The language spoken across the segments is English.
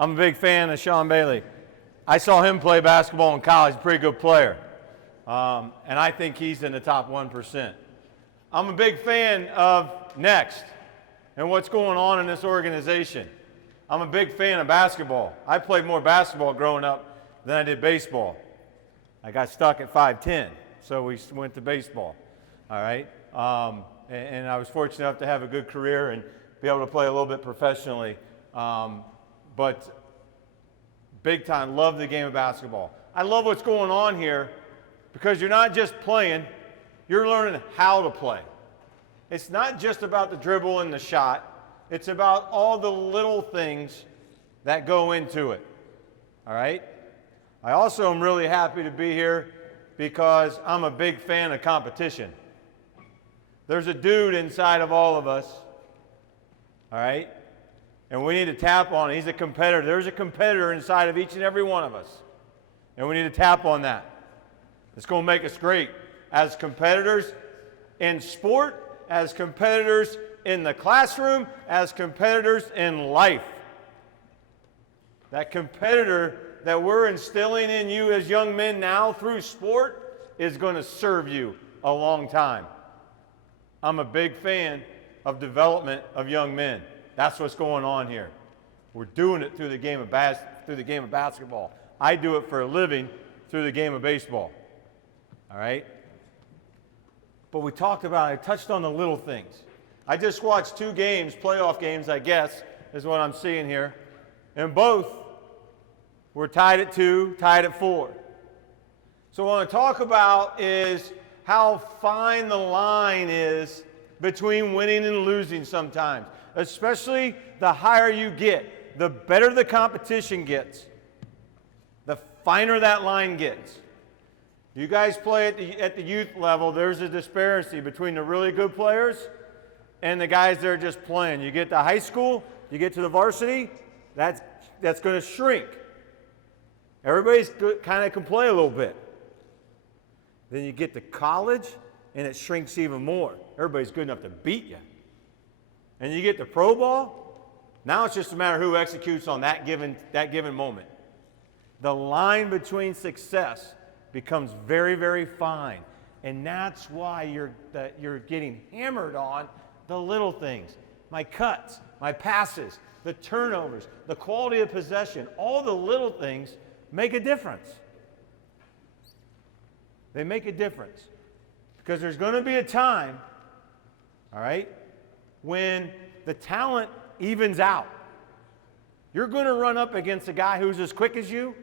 I'm a big fan of Sean Bailey. I saw him play basketball in college, pretty good player. And I think he's in the top 1%. I'm a big fan of Next and what's going on in this organization. I'm a big fan of basketball. I played more basketball growing up than I did baseball. I got stuck at 5'10", so we went to baseball, all right? And I was fortunate enough to have a good career and be able to play a little bit professionally. But big time, love the game of basketball. I love what's going on here because you're not just playing, you're learning how to play. It's not just about the dribble and the shot. It's about all the little things that go into it, all right? I also am really happy to be here because I'm a big fan of competition. There's a dude inside of all of us, all right? And we need to tap on it. He's a competitor. There's a competitor inside of each and every one of us. And we need to tap on that. It's going to make us great as competitors in sport, as competitors in the classroom, as competitors in life. That competitor that we're instilling in you as young men now through sport is going to serve you a long time. I'm a big fan of development of young men. That's what's going on here. We're doing it through the game of basketball. I do it for a living through the game of baseball. All right? But I touched on the little things. I just watched 2 games, playoff games, I guess, is what I'm seeing here. And both were tied at 2, tied at 4. So what I want to talk about is how fine the line is between winning and losing sometimes. Especially the higher you get, the better the competition gets, the finer that line gets. You guys play at the youth level, there's a disparity between the really good players and the guys that are just playing. You get to high school, you get to the varsity, that's going to shrink. Everybody's kind of can play a little bit. Then you get to college, and it shrinks even more. Everybody's good enough to beat you. And you get to pro ball, now it's just a matter of who executes on that given moment. The line between success becomes very, very fine. And that's why you're getting hammered on the little things. My cuts, my passes, the turnovers, the quality of possession, all the little things make a difference. They make a difference. Because there's going to be a time, all right, when the talent evens out. You're going to run up against a guy who's as quick as you,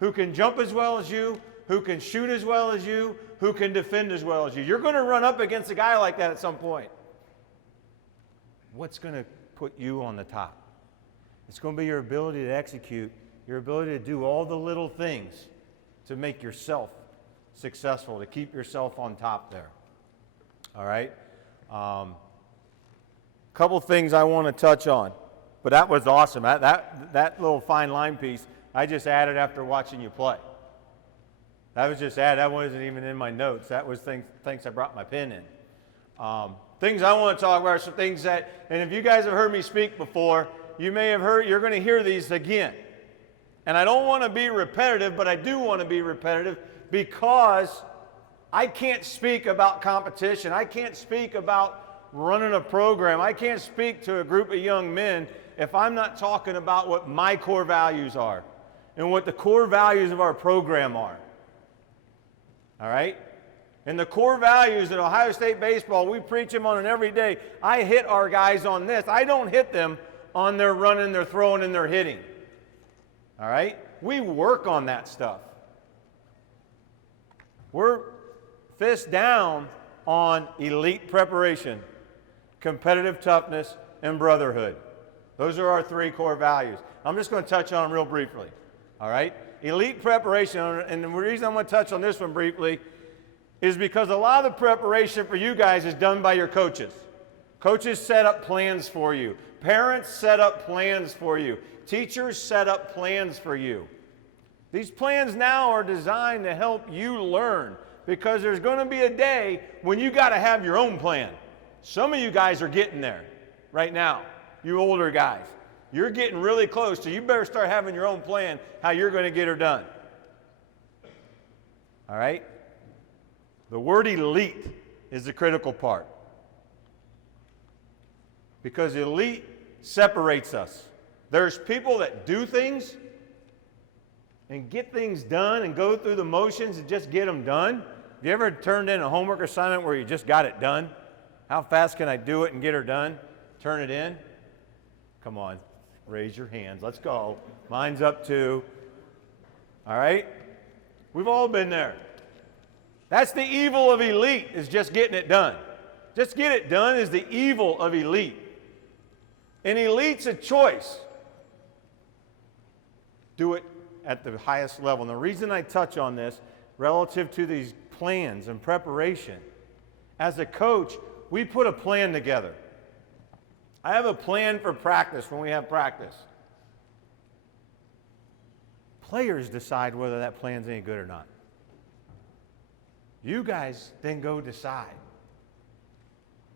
who can jump as well as you, who can shoot as well as you, who can defend as well as you. You're going to run up against a guy like that at some point. What's going to put you on the top? It's going to be your ability to execute, your ability to do all the little things to make yourself successful, to keep yourself on top there. All right? Couple things I want to touch on, but that was awesome. That little fine line piece, I just added after watching you play. That was just added. That wasn't even in my notes. That was things I brought my pen in. Things I want to talk about are some things that, and if you guys have heard me speak before, you may have heard, you're going to hear these again. And I don't want to be repetitive, but I do want to be repetitive because I can't speak about competition. I can't speak about running a program. I can't speak to a group of young men if I'm not talking about what my core values are and what the core values of our program are. All right? And the core values at Ohio State baseball, we preach them on an every day. I hit our guys on this. I don't hit them on their running, their throwing, and their hitting. All right? We work on that stuff. We're fist down on elite preparation, competitive toughness, and brotherhood. Those are our 3 core values. I'm just going to touch on them real briefly. All right? Elite preparation, and the reason I'm going to touch on this one briefly is because a lot of the preparation for you guys is done by your coaches. Coaches set up plans for you. Parents set up plans for you. Teachers set up plans for you. These plans now are designed to help you learn because there's going to be a day when you got to have your own plan. Some of you guys are getting there right now, you older guys. You're getting really close, so you better start having your own plan how you're going to get her done. All right? The word elite is the critical part. Because elite separates us. There's people that do things and get things done and go through the motions and just get them done. Have you ever turned in a homework assignment where you just got it done? How fast can I do it and get her done? Turn it in? Come on, raise your hands. Let's go. Mine's up too. All right? We've all been there. That's the evil of elite, is just getting it done. Just get it done is the evil of elite. And elite's a choice. Do it at the highest level. And the reason I touch on this relative to these plans and preparation, as a coach, we put a plan together. I have a plan for practice when we have practice. Players decide whether that plan's any good or not. You guys then go decide.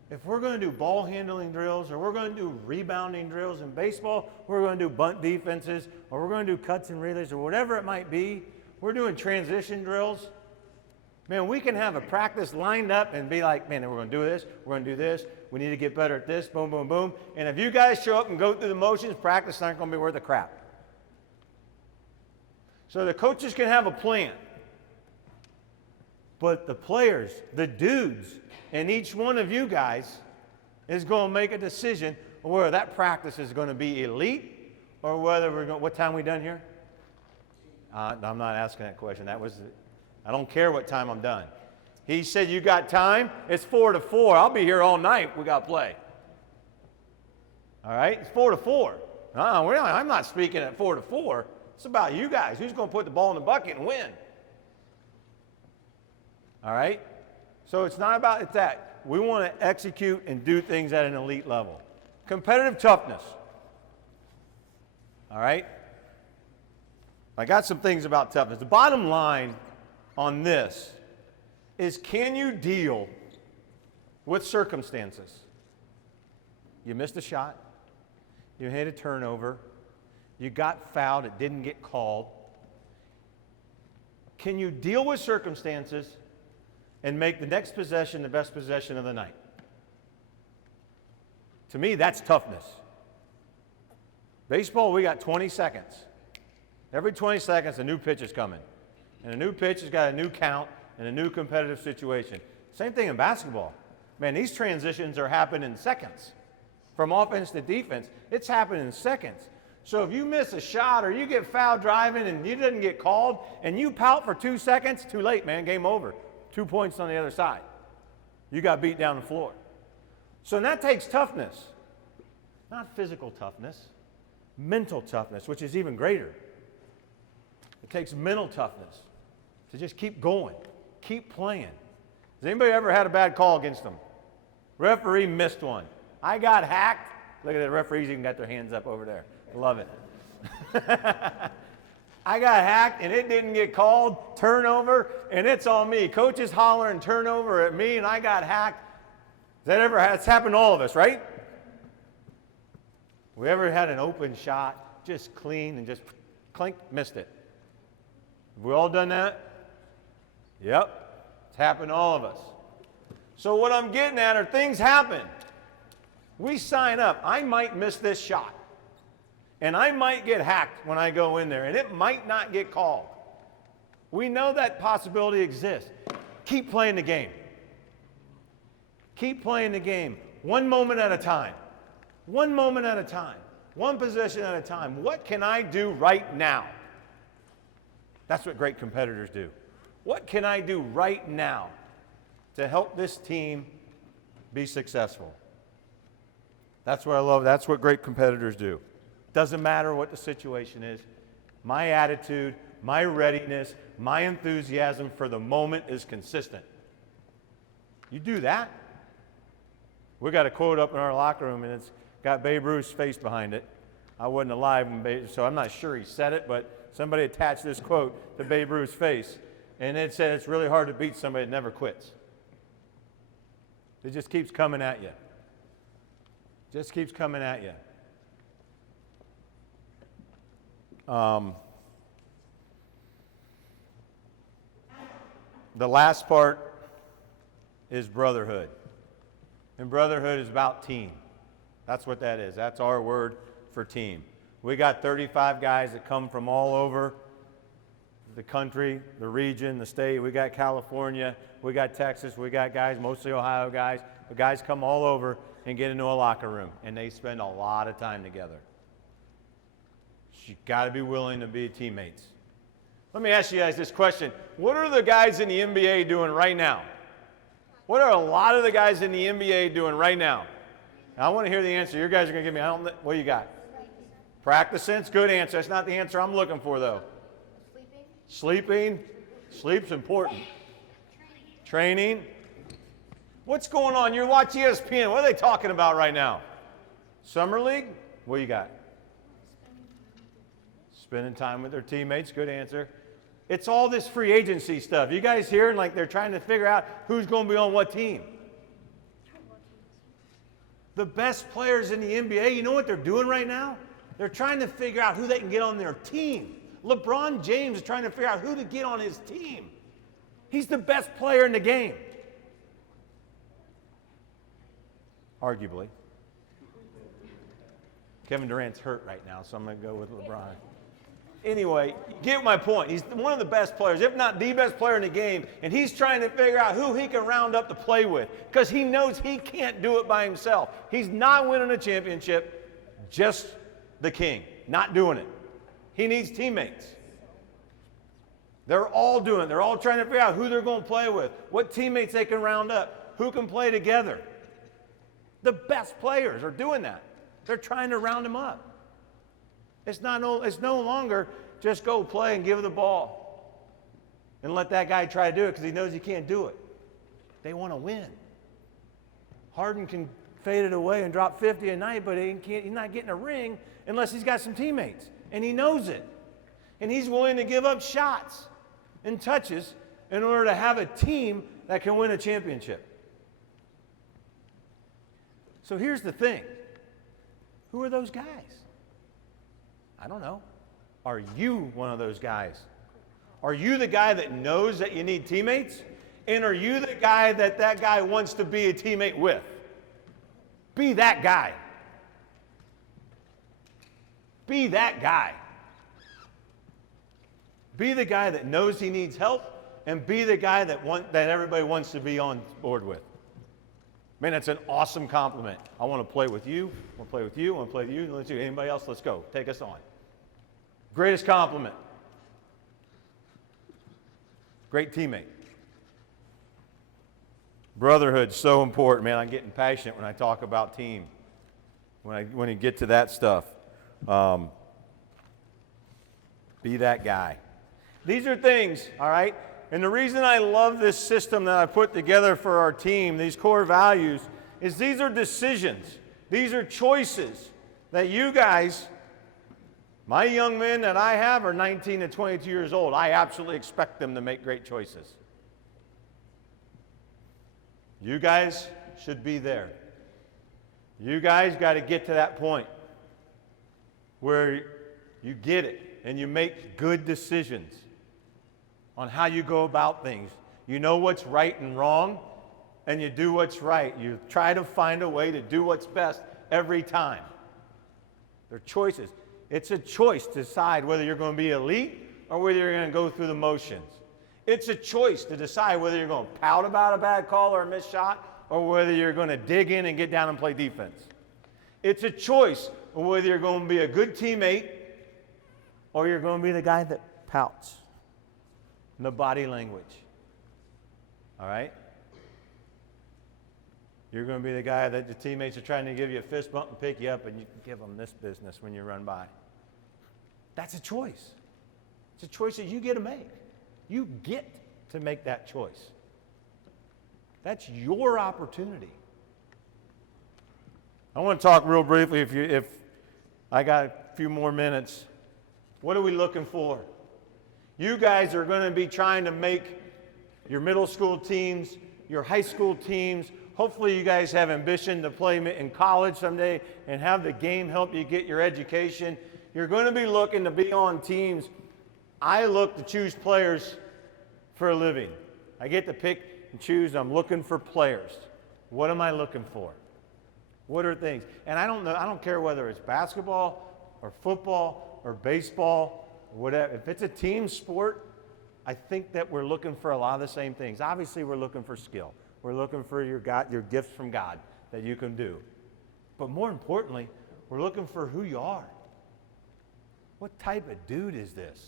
If we're going to do ball handling drills, or we're going to do rebounding drills in baseball, we're going to do bunt defenses, or we're going to do cuts and relays, or whatever it might be, we're doing transition drills. Man, we can have a practice lined up and be like, man, we're going to do this, we're going to do this, we need to get better at this, boom, boom, boom. And if you guys show up and go through the motions, practice is not going to be worth a crap. So the coaches can have a plan. But the players, the dudes, and each one of you guys is going to make a decision whether that practice is going to be elite or whether we're going. What time we done here? I'm not asking that question. I don't care what time I'm done. He said, you got time? It's 4 to 4. I'll be here all night. We got to play. All right? It's 4 to 4. I'm not speaking at 4 to 4. It's about you guys. Who's going to put the ball in the bucket and win? All right? So it's not about it's that. We want to execute and do things at an elite level. Competitive toughness. All right? I got some things about toughness. The bottom line on this is, can you deal with circumstances? You missed a shot. You had a turnover. You got fouled. It didn't get called. Can you deal with circumstances and make the next possession the best possession of the night? To me, that's toughness. Baseball, we got 20 seconds. Every 20 seconds, a new pitch is coming. And a new pitch has got a new count and a new competitive situation. Same thing in basketball. Man, these transitions are happening in seconds. From offense to defense, it's happening in seconds. So if you miss a shot or you get foul driving and you didn't get called and you pout for 2 seconds, too late, man, game over. 2 points on the other side. You got beat down the floor. So that takes toughness. Not physical toughness, mental toughness, which is even greater. It takes mental toughness to just keep going, keep playing. Has anybody ever had a bad call against them? Referee missed one. I got hacked. Look at the referees even got their hands up over there. Love it. I got hacked and it didn't get called, turnover, and it's on me. Coach is hollering turnover at me and I got hacked. It's happened to all of us, right? We ever had an open shot, just clean and just clink, missed it? Have we all done that? Yep. It's happened to all of us. So what I'm getting at are things happen. We sign up. I might miss this shot. And I might get hacked when I go in there, and it might not get called. We know that possibility exists. Keep playing the game. Keep playing the game. One moment at a time. One moment at a time. One possession at a time. What can I do right now? That's what great competitors do. What can I do right now to help this team be successful? That's what I love. That's what great competitors do. Doesn't matter what the situation is. My attitude, my readiness, my enthusiasm for the moment is consistent. You do that. We got a quote up in our locker room, and it's got Babe Ruth's face behind it. I wasn't alive, so I'm not sure he said it, but somebody attached this quote to Babe Ruth's face, and it said it's really hard to beat somebody that never quits. It just keeps coming at you. Just keeps coming at you. The last part is brotherhood. And brotherhood is about team. That's what that is. That's our word for team. We got 35 guys that come from all over the country, the region, the state. We got California, we got Texas, we got guys, mostly Ohio guys. The guys come all over and get into a locker room, and they spend a lot of time together. You got to be willing to be teammates. Let me ask you guys this question. What are the guys in the NBA doing right now? What are a lot of the guys in the NBA doing right now? I want to hear the answer. You guys are going to give me, what do you got? Practicing. It's a good answer. That's not the answer I'm looking for, though. Sleeping. Sleep's important. Training. What's going on? You watch ESPN. What are they talking about right now? Summer League? What do you got? Spending time with their teammates. Good answer. It's all this free agency stuff. You guys hear, like they're trying to figure out who's going to be on what team. The best players in the NBA, you know what they're doing right now? They're trying to figure out who they can get on their team. LeBron James is trying to figure out who to get on his team. He's the best player in the game. Arguably. Kevin Durant's hurt right now, so I'm going to go with LeBron. Anyway, you get my point. He's one of the best players, if not the best player in the game, and he's trying to figure out who he can round up to play with because he knows he can't do it by himself. He's not winning a championship, just the king, not doing it. He needs teammates. They're all doing it. They're all trying to figure out who they're going to play with, what teammates they can round up, who can play together. The best players are doing that. They're trying to round them up. It's no longer just go play and give the ball and let that guy try to do it because he knows he can't do it. They want to win. Harden can fade it away and drop 50 a night, but he's not getting a ring unless he's got some teammates, and he knows it. And he's willing to give up shots and touches in order to have a team that can win a championship. So here's the thing. Who are those guys? I don't know. Are you one of those guys? Are you the guy that knows that you need teammates? And are you the guy that guy wants to be a teammate with? Be that guy. Be that guy. Be the guy that knows he needs help, and be the guy that everybody wants to be on board with. Man, that's an awesome compliment. I want to play with you. I want to play with you. I want to play with you. Let's do anybody else. Let's go. Take us on. Greatest compliment. Great teammate. Brotherhood's so important, man. I'm getting passionate when I talk about team. When you get to that stuff, be that guy. These are things, all right? And the reason I love this system that I put together for our team, these core values, is these are decisions. These are choices that you guys, my young men that I have are 19 to 22 years old. I absolutely expect them to make great choices. You guys should be there. You guys got to get to that point where you get it and you make good decisions on how you go about things. You know what's right and wrong, and you do what's right. You try to find a way to do what's best every time. They're choices. It's a choice to decide whether you're going to be elite or whether you're going to go through the motions. It's a choice to decide whether you're going to pout about a bad call or a missed shot or whether you're going to dig in and get down and play defense. It's a choice of whether you're going to be a good teammate or you're going to be the guy that pouts. The body language. All right? You're going to be the guy that the teammates are trying to give you a fist bump and pick you up, and you give them this business when you run by. That's a choice. It's a choice that you get to make. You get to make that choice. That's your opportunity. I want to talk real briefly, if I got a few more minutes. What are we looking for? You guys are going to be trying to make your middle school teams, your high school teams. Hopefully you guys have ambition to play in college someday and have the game help you get your education. You're going to be looking to be on teams. I look to choose players for a living. I get to pick and choose. I'm looking for players. What am I looking for? What are things? And I don't care whether it's basketball or football or baseball, whatever. If it's a team sport, I think that we're looking for a lot of the same things. Obviously, we're looking for skill. We're looking for your gifts from God that you can do. But more importantly, we're looking for who you are. What type of dude is this?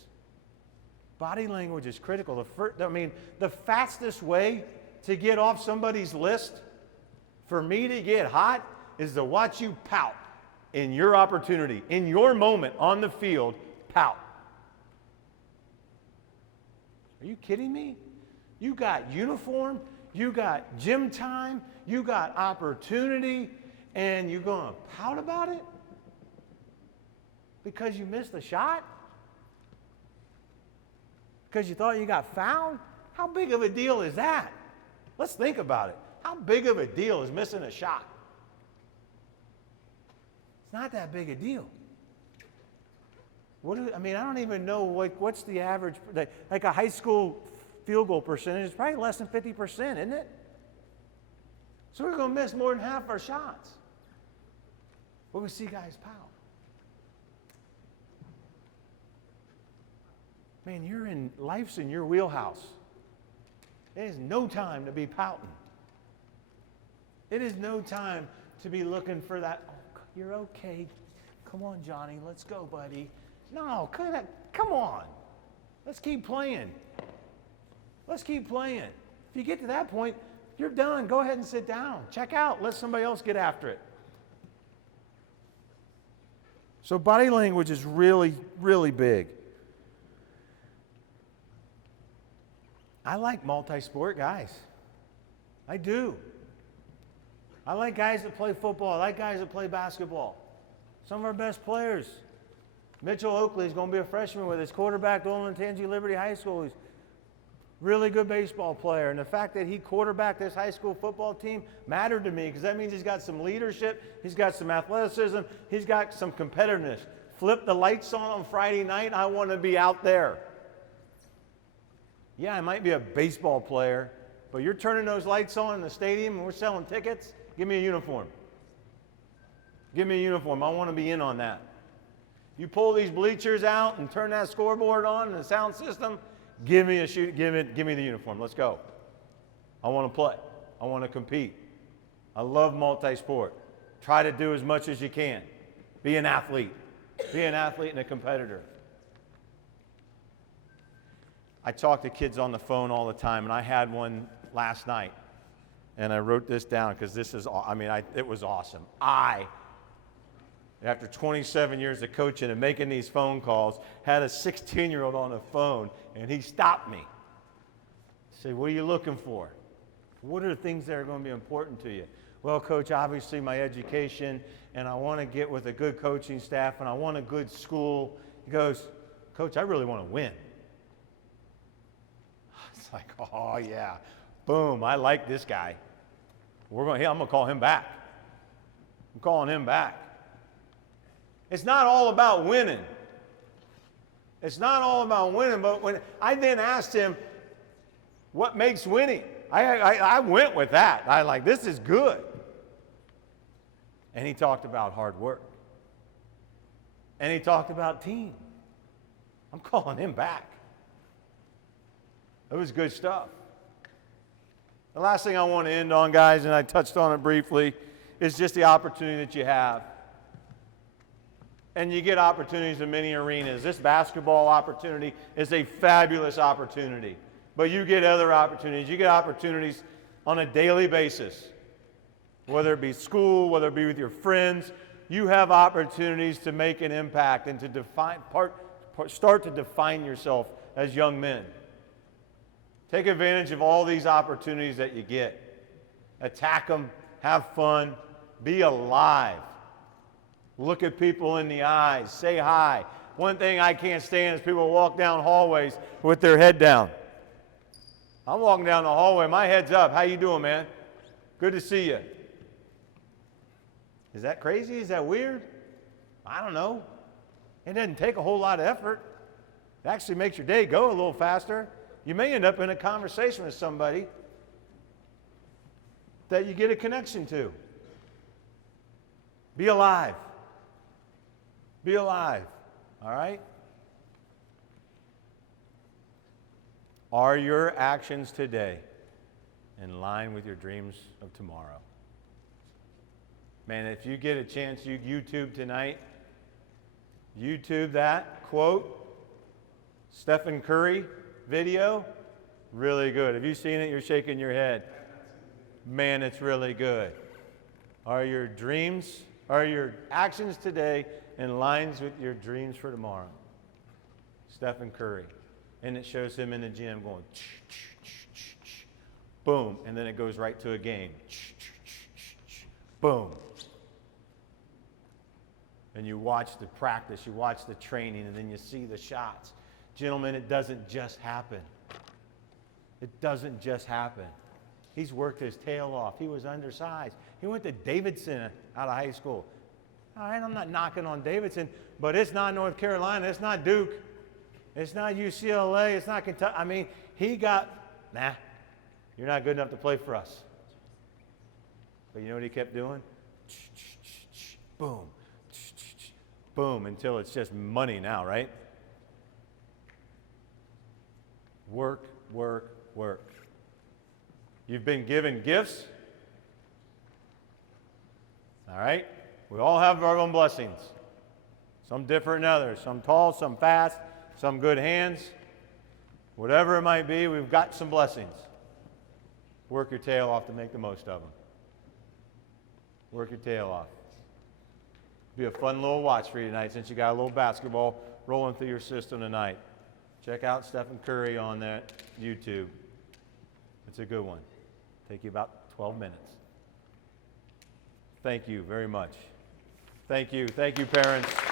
Body language is critical. The fastest way to get off somebody's list, for me to get hot, is to watch you pout in your opportunity, in your moment on the field, pout. Are you kidding me? You got uniform, you got gym time, you got opportunity, and you're going to pout about it? Because you missed a shot? Because you thought you got fouled? How big of a deal is that? Let's think about it. How big of a deal is missing a shot? It's not that big a deal. I don't even know what's the average, like a high school field goal percentage is probably less than 50%, isn't it? So we're going to miss more than half our shots. But we see guys pout. Man, life's in your wheelhouse. It is no time to be pouting. It is no time to be looking for that, oh, you're okay. Come on, Johnny, let's go, buddy. No, come on. Let's keep playing. Let's keep playing. If you get to that point, you're done. Go ahead and sit down. Check out. Let somebody else get after it. So body language is really, really big. I like multi-sport guys. I do. I like guys that play football. I like guys that play basketball. Some of our best players. Mitchell Oakley is going to be a freshman with his quarterback at Olentangy Liberty High School. He's a really good baseball player. And the fact that he quarterbacked this high school football team mattered to me because that means he's got some leadership, he's got some athleticism, he's got some competitiveness. Flip the lights on Friday night, I want to be out there. Yeah, I might be a baseball player, but you're turning those lights on in the stadium and we're selling tickets, give me a uniform. Give me a uniform. I want to be in on that. You pull these bleachers out and turn that scoreboard on and the sound system, give me the uniform. Let's go. I want to play. I want to compete. I love multi-sport. Try to do as much as you can. Be an athlete. Be an athlete and a competitor. I talk to kids on the phone all the time, and I had one last night, and I wrote this down because it was awesome. After 27 years of coaching and making these phone calls, had a 16-year-old on the phone, and he stopped me. He said, what are you looking for? What are the things that are going to be important to you? Well, Coach, obviously my education, and I want to get with a good coaching staff, and I want a good school. He goes, Coach, I really want to win. It's like, oh, yeah. Boom, I like this guy. I'm going to call him back. I'm calling him back. It's not all about winning. It's not all about winning, but when I then asked him, what makes winning? I went with that. I like, this is good. And he talked about hard work. And he talked about team. I'm calling him back. It was good stuff. The last thing I want to end on, guys, and I touched on it briefly, is just the opportunity that you have. And you get opportunities in many arenas. This basketball opportunity is a fabulous opportunity. But you get other opportunities. You get opportunities on a daily basis. Whether it be school, whether it be with your friends, you have opportunities to make an impact and to start to define yourself as young men. Take advantage of all these opportunities that you get. Attack them, have fun, be alive. Look at people in the eyes, say hi. One thing I can't stand is people walk down hallways with their head down. I'm walking down the hallway, my head's up. How you doing, man? Good to see you. Is that crazy? Is that weird? I don't know. It doesn't take a whole lot of effort. It actually makes your day go a little faster. You may end up in a conversation with somebody that you get a connection to. Be alive. Be alive. All right? Are your actions today in line with your dreams of tomorrow? Man, if you get a chance, you YouTube tonight, YouTube that quote, Stephen Curry video, really good. Have you seen it? You're shaking your head. Man, it's really good. Are your dreams, are your actions today in lines with your dreams for tomorrow? Stephen Curry. And it shows him in the gym going, boom, and then it goes right to a game. Boom. And you watch the practice, you watch the training, and then you see the shots. Gentlemen, it doesn't just happen. It doesn't just happen. He's worked his tail off. He was undersized. He went to Davidson out of high school. All right, I'm not knocking on Davidson, but it's not North Carolina. It's not Duke. It's not UCLA. It's not Kentucky. I mean, he got, you're not good enough to play for us. But you know what he kept doing? Boom. Boom, until it's just money now, right? Work, work, work. You've been given gifts. All right? We all have our own blessings. Some different than others. Some tall, some fast, some good hands. Whatever it might be, we've got some blessings. Work your tail off to make the most of them. Work your tail off. Be a fun little watch for you tonight since you got a little basketball rolling through your system tonight. Check out Stephen Curry on that YouTube. It's a good one. Take you about 12 minutes. Thank you very much. Thank you. Thank you, parents.